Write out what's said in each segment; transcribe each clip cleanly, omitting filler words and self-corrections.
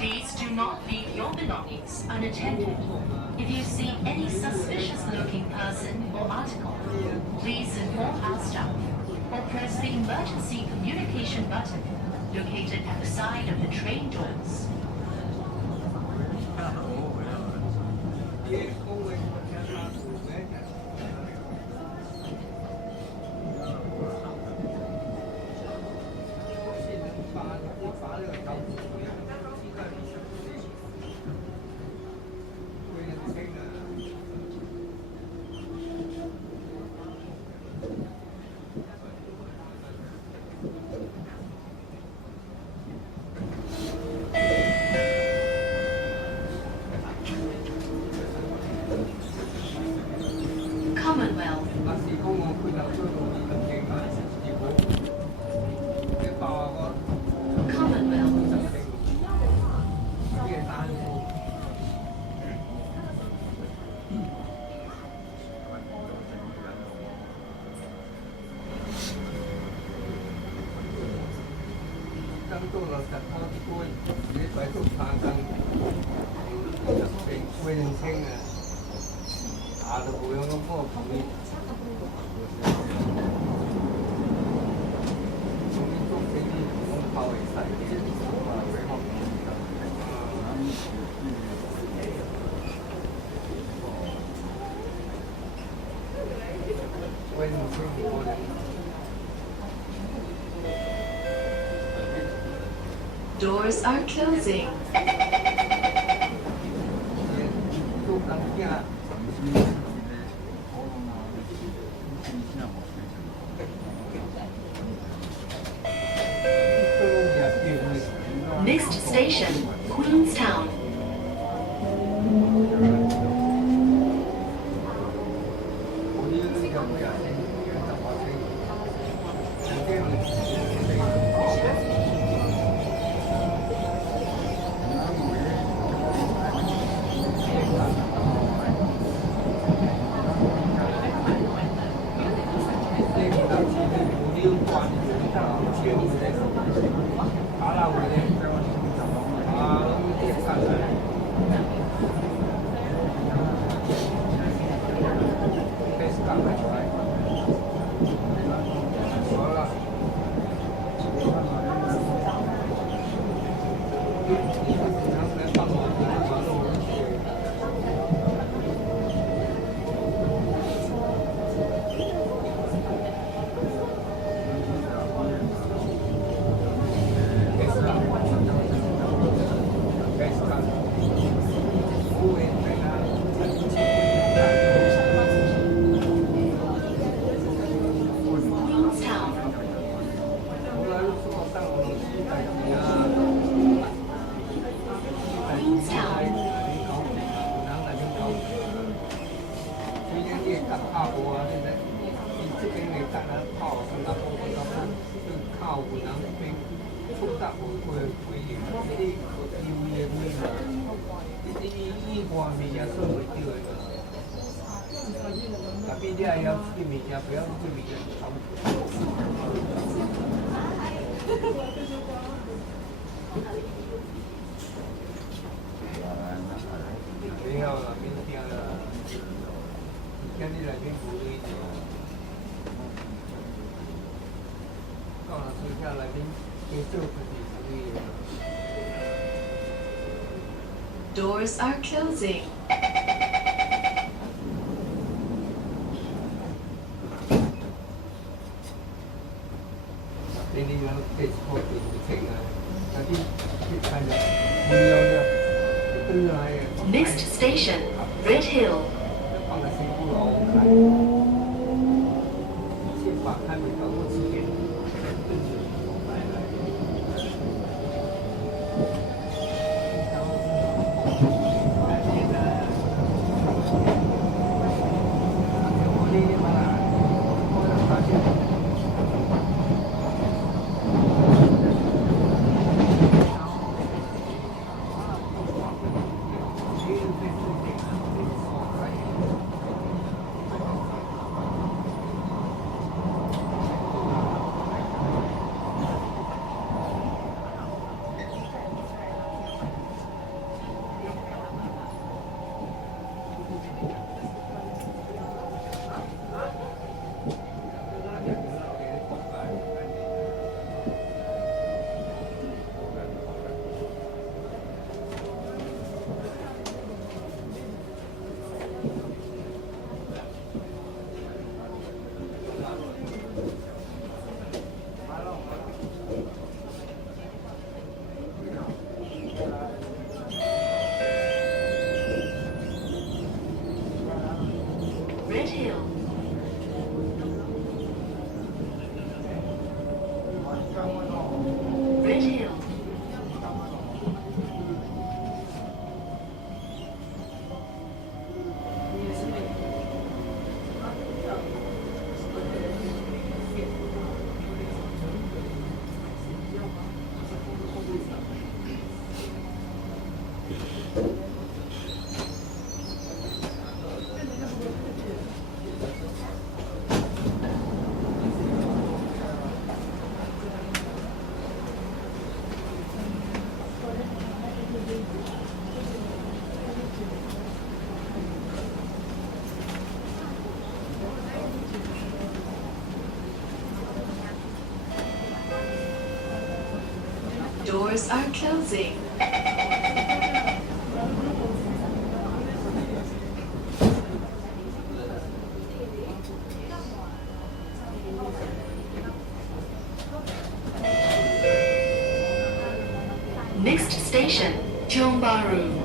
Please do not leave your belongings unattended. If you see any suspicious-looking person or article, please inform our staff or press the emergency communication button located at the side of the train doors. Commonwealth. Commonwealth. Doors are closing. Next station, Queenstown. Doors are closing. Next station, Red Hill. Doors are closing. Next station, Tiong Bahru.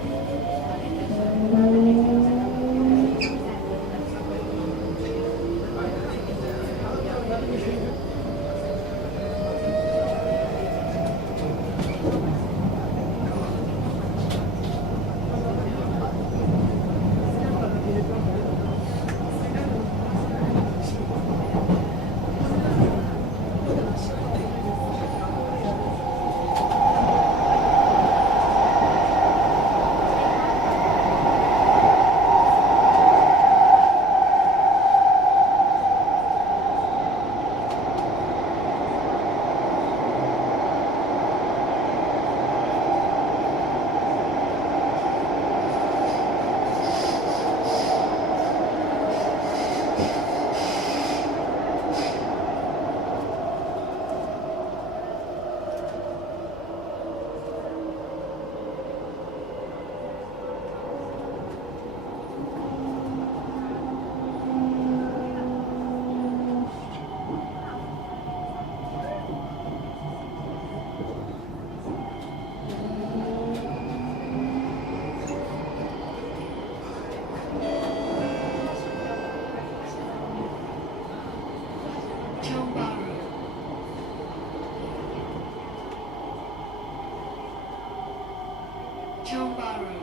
Tiong Bahru.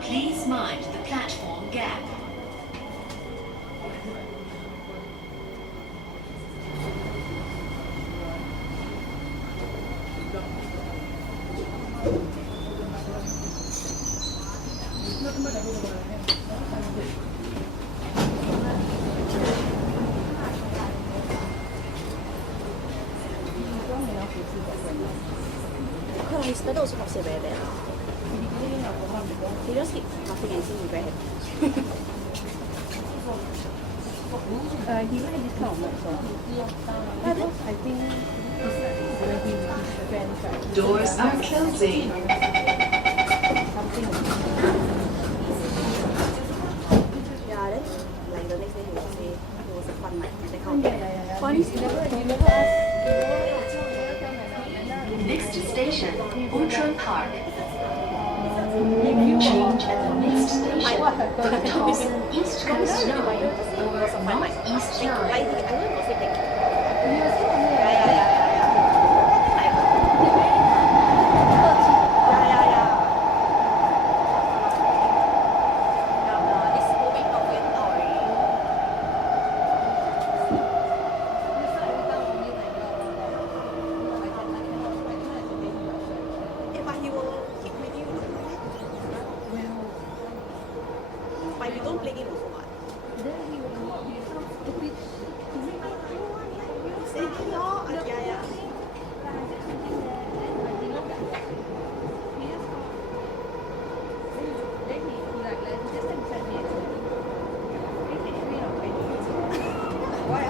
Please mind the platform gap. That also not so bad there. You just keep laughing and seeing very happy. He like this kind of notes. I think when he friends, right? Doors are closing. Something. Yeah, then like the next day he will say it was a fun night. That kind of thing. Yeah. Fun. You never ask. Next station, Outram Park. Change at the next station for the Thompson East Coast Line or North East I Line. think I don't know if You Yeah. This movie not going out already. But he will keep with you. But you don't play game also what? Then he will come up with some stupid. Say lor. Yeah. Why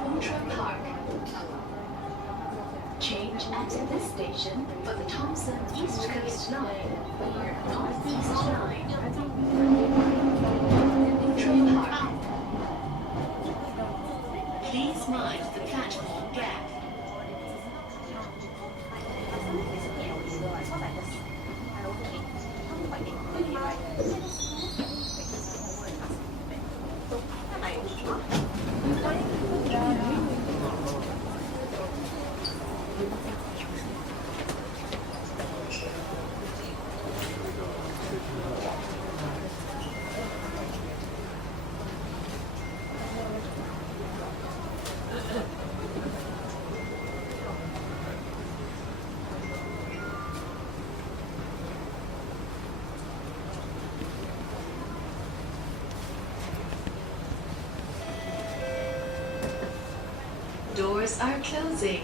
Outram Park. Change at this station for the Thompson East Coast Line or North East Line. Outram Park. Please mind the platform gap. Doors are closing.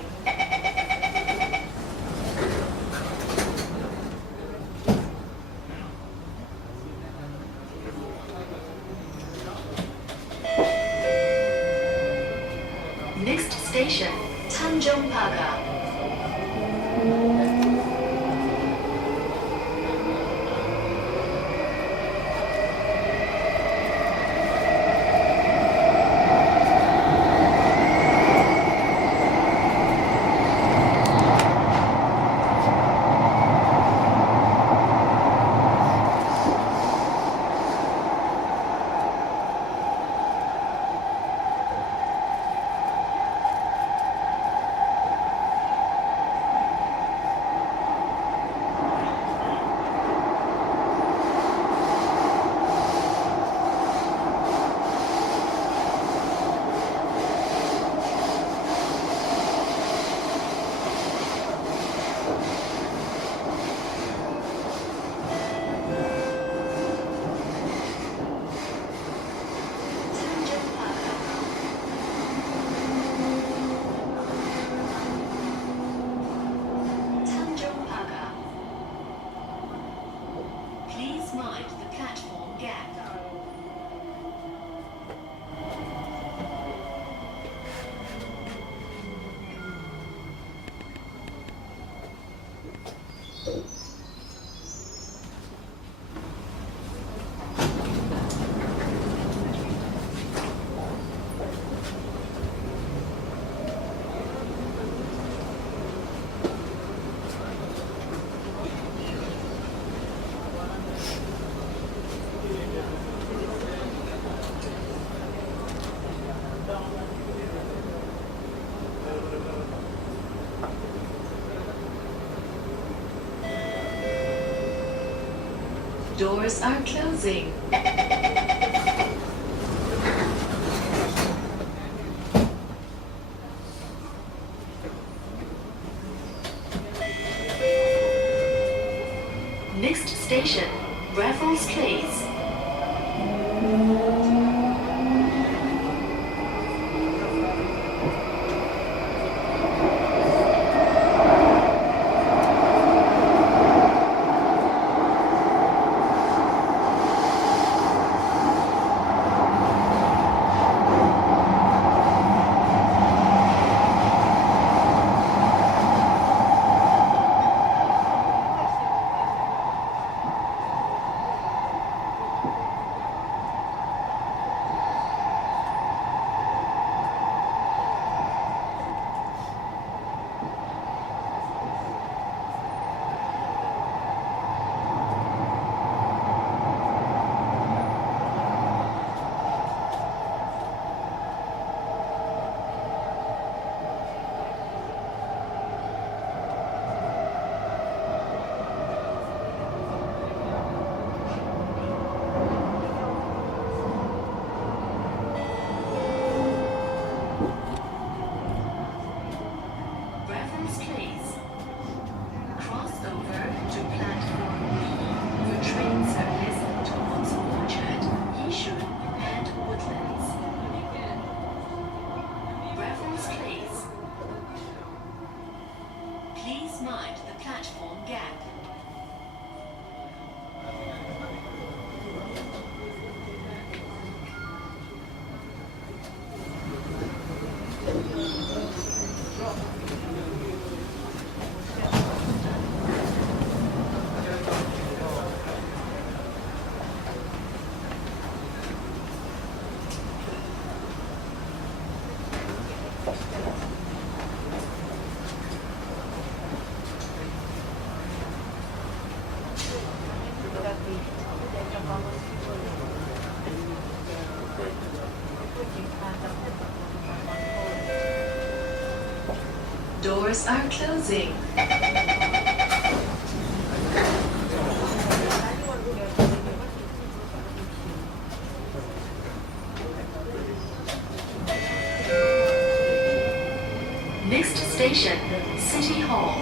Next station, Tanjung Pagar. Tanjung Pagar. Please mind the platform gap. Doors are closing. Next station, Raffles Place. Raffles Place. Cross over to platform B for train service towards Orchard, Yishun, and Woodlands. Raffles Place. Please mind the platform gap. Doors are closing. Next station, City Hall.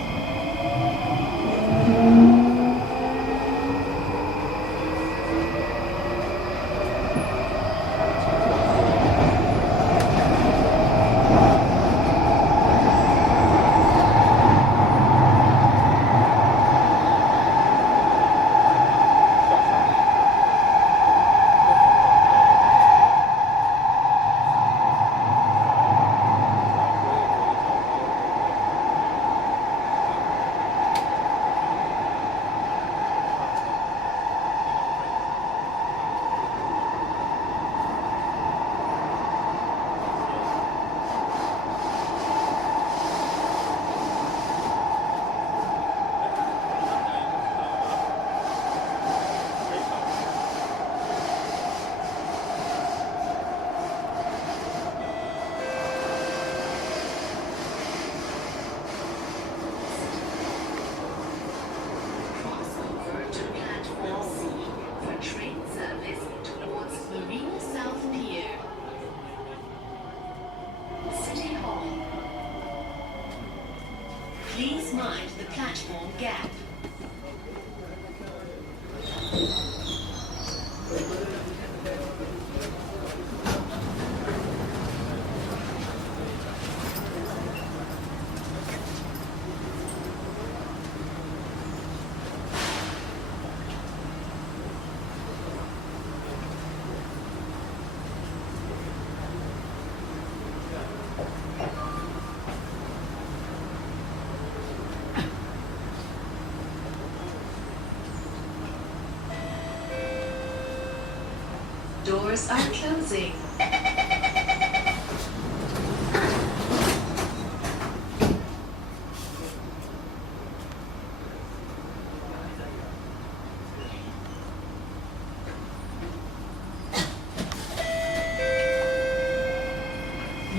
Please mind the platform gap. Doors are closing.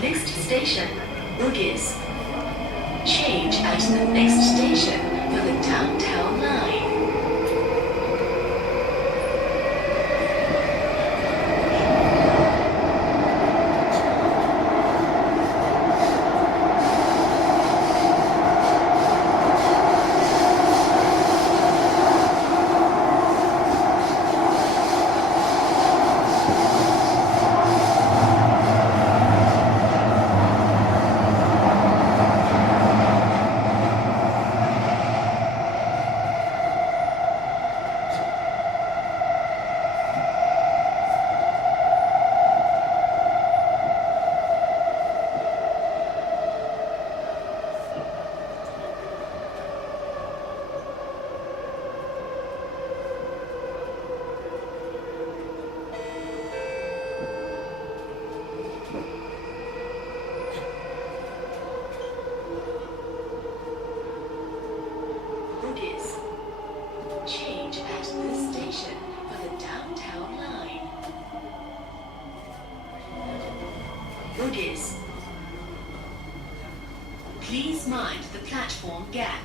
Next station, Bugis. Change at the next station for the downtown line. Bugis. Change at this station for the downtown line. Bugis. Please mind the platform gap.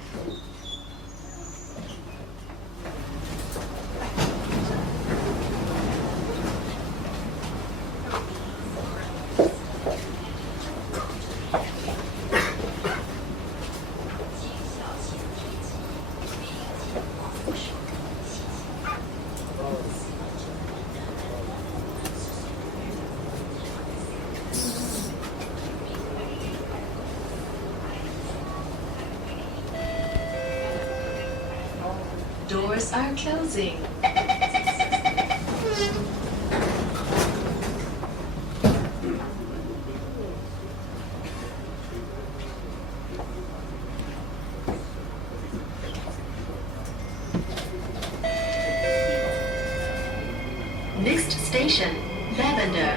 Doors are closing. Next station, Lavender.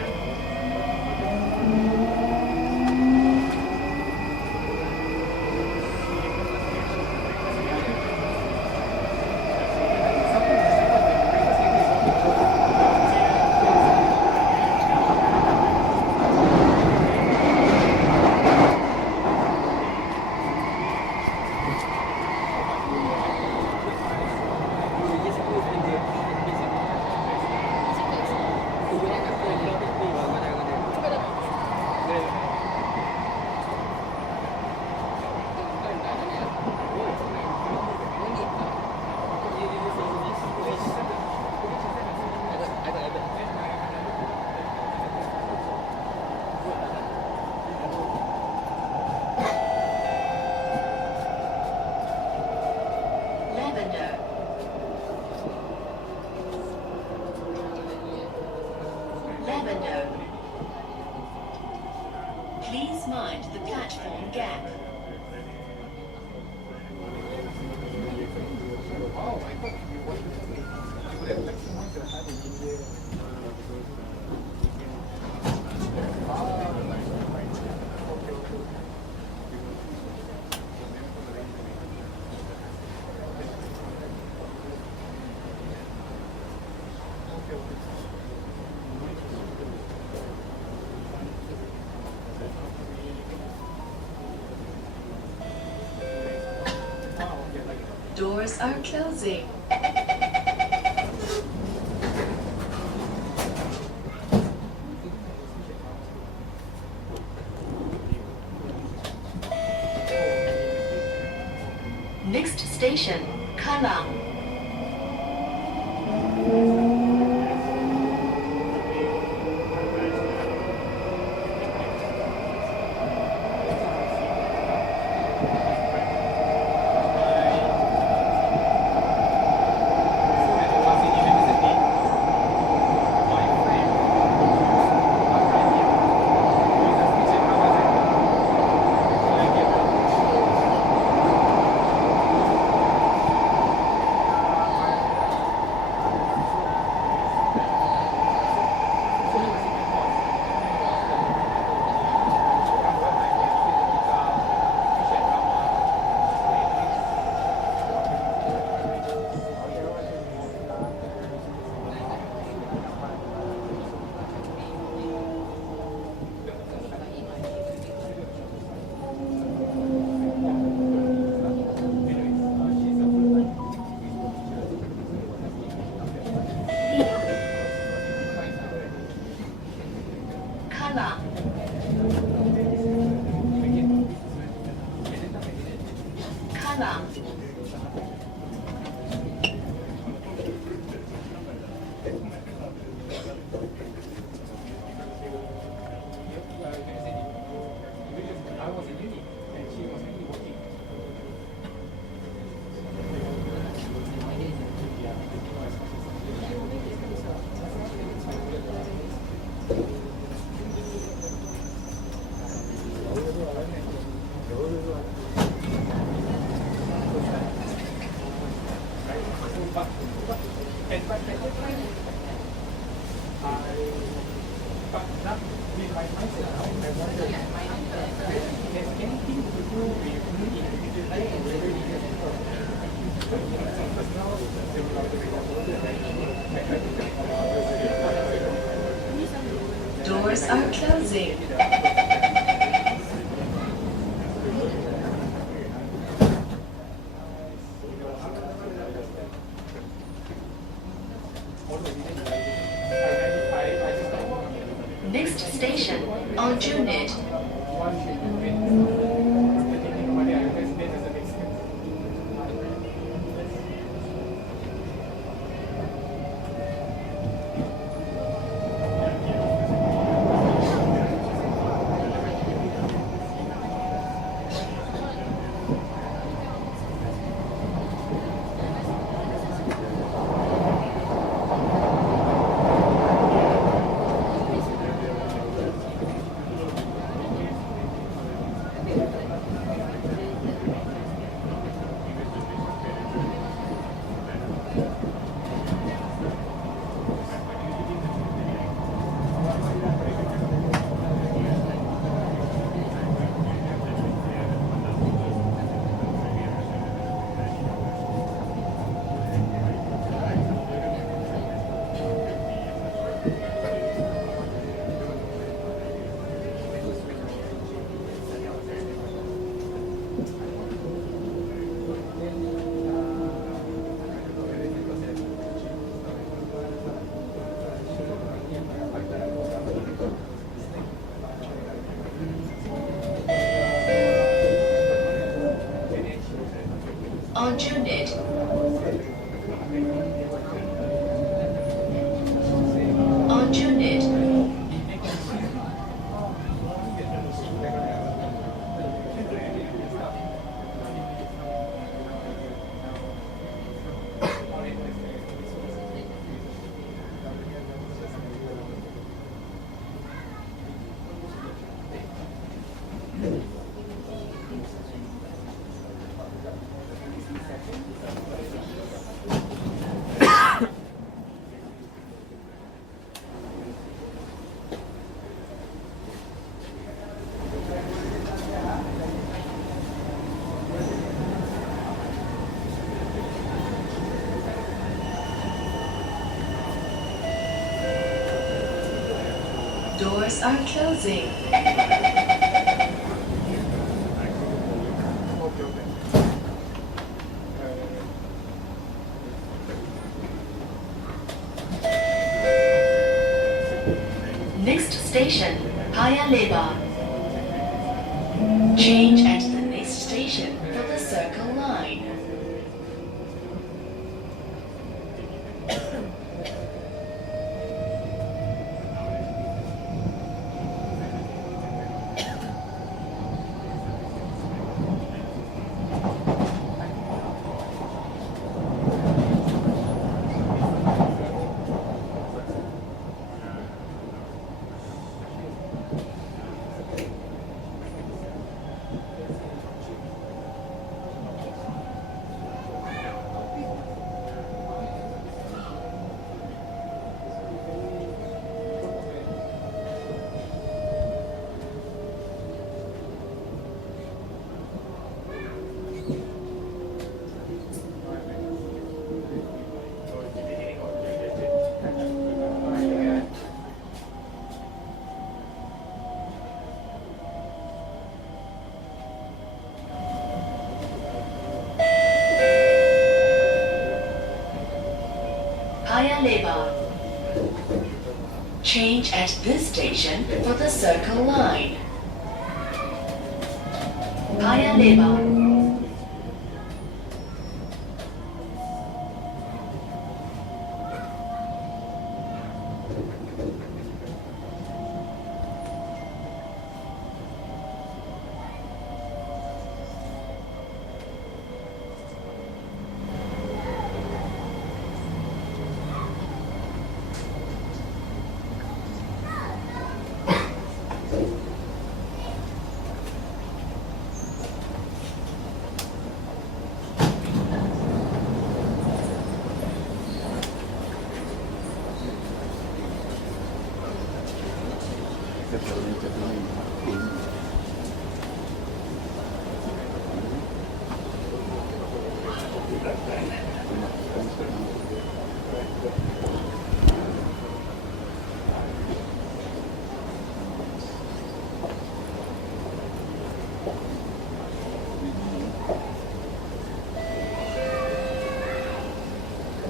Lavender. Lavender. Please mind the platform gap. Doors are closing. Next station, Kallang. Kallang. Kallang. Doors are closing. Next station, Aljunied. Aljunied. Aljunied. Doors are closing. Next station, Paya Lebar. Change at the next station for the Circle Line. at this station for the Circle Line. Paya Lebar.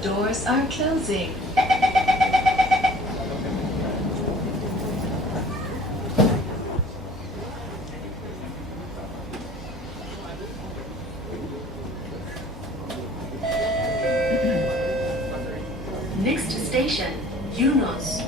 Doors are closing. Next station, Eunos.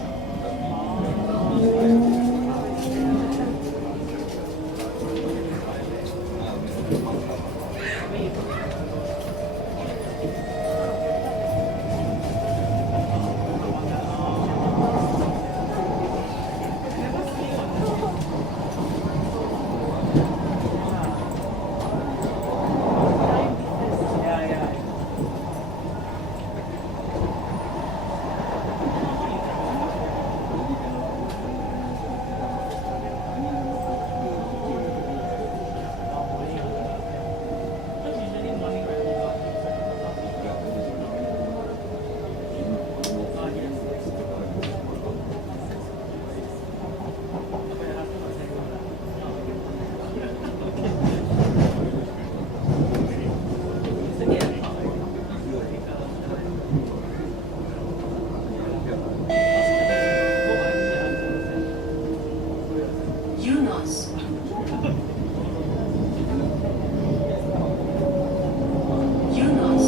Eunos. Eunos.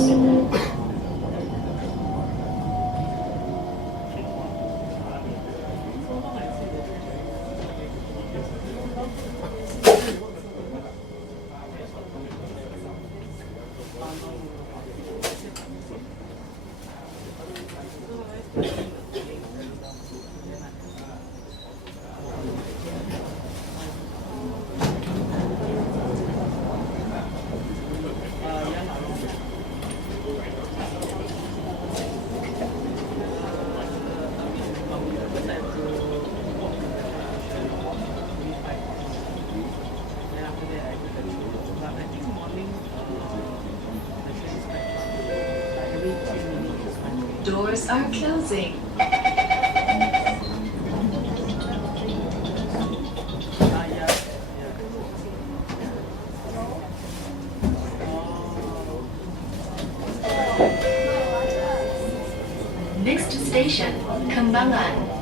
Doors are closing. Next station, Kembangan.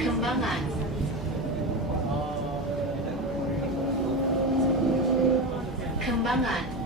Kembangan. Kembangan.